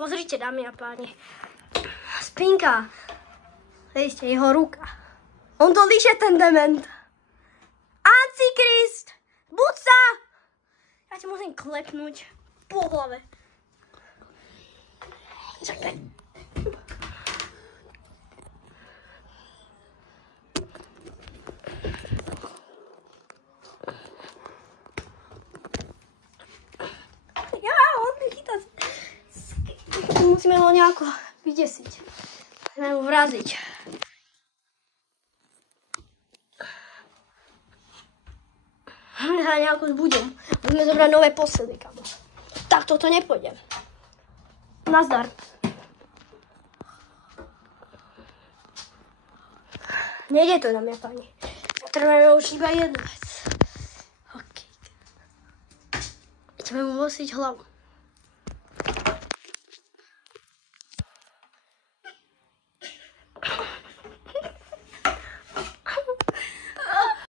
Pozrite, dámy a páni. Spinka. Vidíte, jeho ruka. On to líše, ten dement. Antikrist! Buď sa! Ja ti musím klepnúť po hlave. Čakaj. On mi chytá. Musíme ho nejako vydesiť. Musíme ho vraziť. Ja nejako zbudím. Musíme zobrať nové posily, kamo. Tak toto nepôjdem. Nazdar. Nejde to, dámy a páni. Potrebujeme už iba jednu vec. OK. Ideme mu vosiť hlavu.